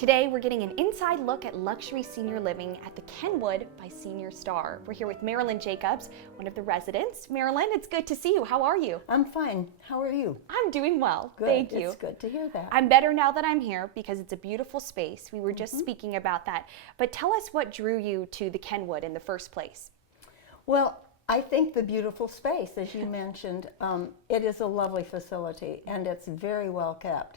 Today, we're getting an inside look at luxury senior living at the Kenwood by Senior Star. We're here with Marilyn Jacobs, one of the residents. Marilyn, it's good to see you. How are you? I'm fine. How are you? I'm doing well. Good. Thank you. It's good to hear that. I'm better now that I'm here because it's a beautiful space. We were just speaking about that. But tell us what drew you to the Kenwood in the first place. Well, I think the beautiful space, as you mentioned, it is a lovely facility and it's very well kept.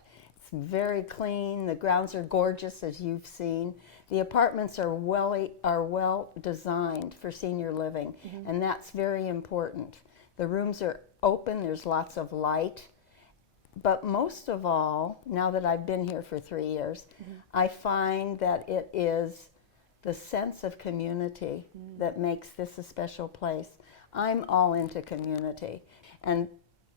Very clean. The grounds are gorgeous, as you've seen. The apartments are well designed for senior living, and that's very important. The rooms are open. There's lots of light. But most of all, now that I've been here for 3 years, I find that it is the sense of community that makes this a special place. I'm all into community, and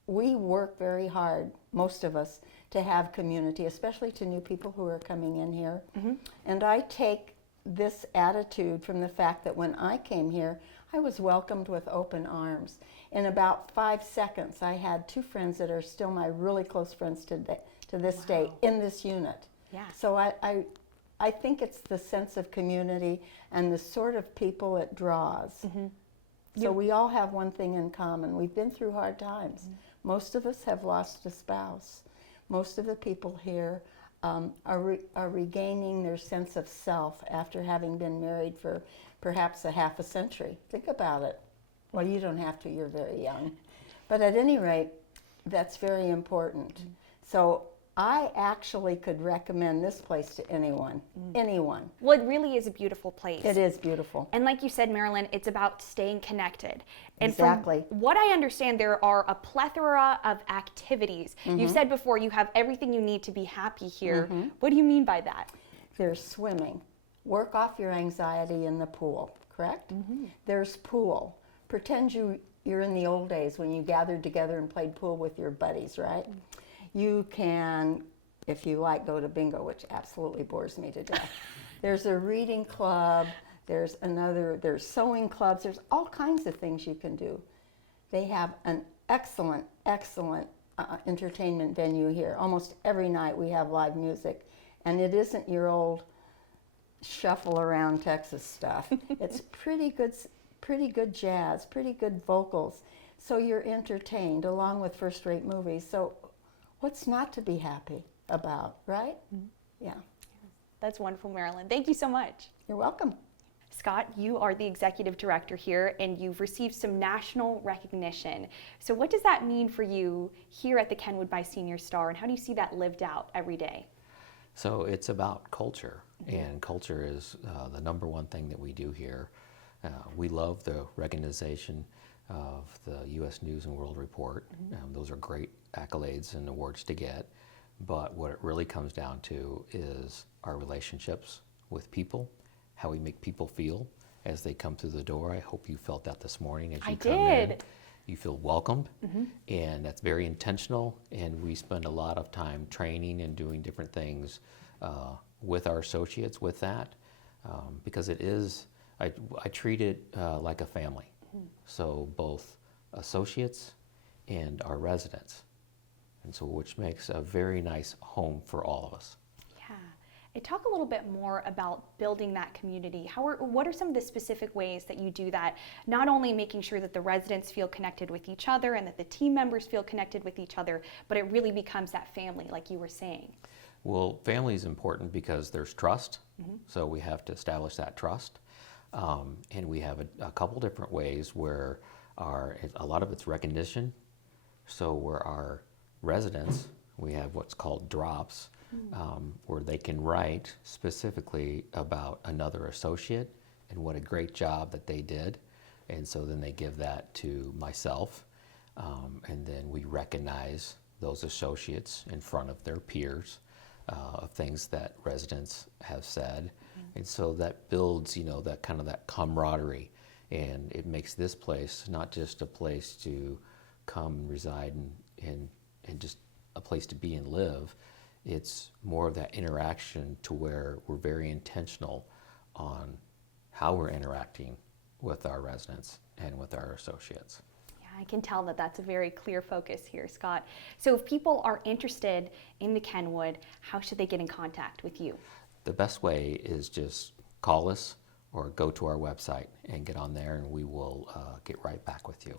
we work very hard, most of us, to have community, especially to new people who are coming in here. And I take this attitude from the fact that when I came here, I was welcomed with open arms. In about 5 seconds, I had 2 friends that are still my really close friends to this day in this unit. Yeah. So I think it's the sense of community and the sort of people it draws. So we all have one thing in common. We've been through hard times. Most of us have lost a spouse. Most of the people here are regaining their sense of self after having been married for perhaps a half a century. Think about it. Well, you don't have to, you're very young. But at any rate, that's very important. So I actually could recommend this place to anyone. Anyone. Well, it really is a beautiful place. It is beautiful. And like you said, Marilyn, it's about staying connected. And Exactly. from what I understand, there are a plethora of activities. You've said before you have everything you need to be happy here. What do you mean by that? There's swimming. Work off your anxiety in the pool, correct? There's pool. Pretend you're in the old days when you gathered together and played pool with your buddies, right? You can, if you like, go to bingo, which absolutely bores me to death. There's a reading club, there's sewing clubs, there's all kinds of things you can do. They have an excellent entertainment venue here. Almost every night we have live music, and it isn't your old shuffle around Texas stuff. It's pretty good jazz, pretty good vocals, so you're entertained along with first-rate movies. So what's not to be happy about, right? Yeah. That's wonderful, Marilyn. Thank you so much. You're welcome. Scott, you are the executive director here, and you've received some national recognition. So what does that mean for you here at the Kenwood by Senior Star, and how do you see that lived out every day? So it's about culture, and culture is the number one thing that we do here. We love the recognition of the U.S. News and World Report. Those are great accolades and awards to get, but what it really comes down to is our relationships with people, how we make people feel as they come through the door. I hope you felt that this morning as you come in. You feel welcomed, and that's very intentional, and we spend a lot of time training and doing different things with our associates with that, because it is, I treat it like a family. So both associates and our residents, and so which makes a very nice home for all of us. Yeah. And talk a little bit more about building that community. What are some of the specific ways that you do that, not only making sure that the residents feel connected with each other and that the team members feel connected with each other, but it really becomes that family, like you were saying? Well, family is important because there's trust, so we have to establish that trust. And we have a couple different ways where a lot of it's recognition. So where our residents, we have what's called drops, where they can write specifically about another associate and what a great job that they did. And so then they give that to myself, and then we recognize those associates in front of their peers of things that residents have said. And so that builds, that kind of that camaraderie, and it makes this place not just a place to come and reside and just a place to be and live. It's more of that interaction to where we're very intentional on how we're interacting with our residents and with our associates. I can tell that that's a very clear focus here, Scott. So if people are interested in the Kenwood, how should they get in contact with you? the best way is just call us or go to our website and get on there, and we will get right back with you.